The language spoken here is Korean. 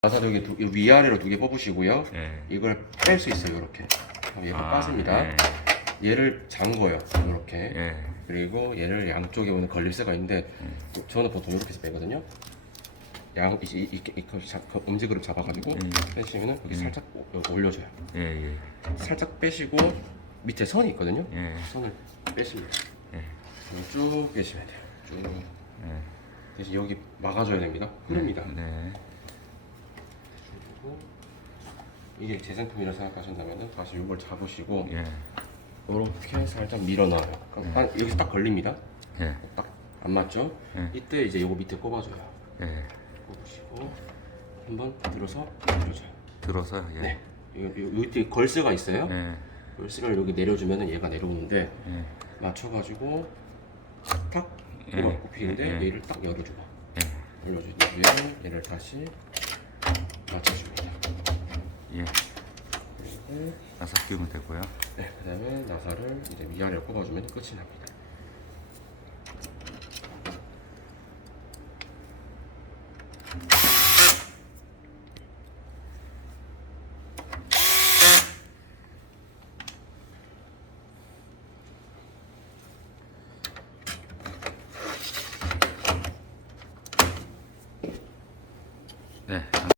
나사 여기 두, 이 위아래로 두 개 뽑으시고요. 예. 이걸 뺄 수 있어요, 이렇게. 얘가 빠집니다. 예. 얘를 잠궈요, 이렇게. 예. 그리고 얘를 양쪽에 오는 걸릴새가 있는데 저는 보통 이렇게 해서 빼거든요. 양 이, 이, 이, 이, 그 잡- 그 엄지 그릇 잡아가지고 음. 빼시면은 여기 음. 살짝 올려줘요. 예. 예. 살짝 빼시고 밑에 선이 있거든요. 예. 선을 빼십니다. 예. 쭉 빼시면 돼요. 쭉. 예. 대신 여기 막아줘야 됩니다. 흐릅니다. 네. 그리고 이게 제 상품이라 생각하신다면 다시 이걸 잡으시고 예. 이렇게 살짝 밀어놔요. 그럼 한 여기서 딱 걸립니다. 예. 딱 안 맞죠? 예. 이때 이제 요거 밑에 꼽아줘요. 예. 꼽으시고 한번 들어서 내려줘요. 들어서 예. 네. 요, 요, 요때 걸쇠가 있어요. 예. 걸쇠를 여기 내려주면은 얘가 내려오는데 예. 맞춰가지고 탁 예. 얘가 꼽히는데 예. 얘를 딱 열어줘요. 예. 뒤에 얘를 다시 맞춰줍니다. 예. 나사 끼우면 되고요. 네, 그 다음에 나사를 이제 위아래로 꼽아주면 끝이 납니다. 네.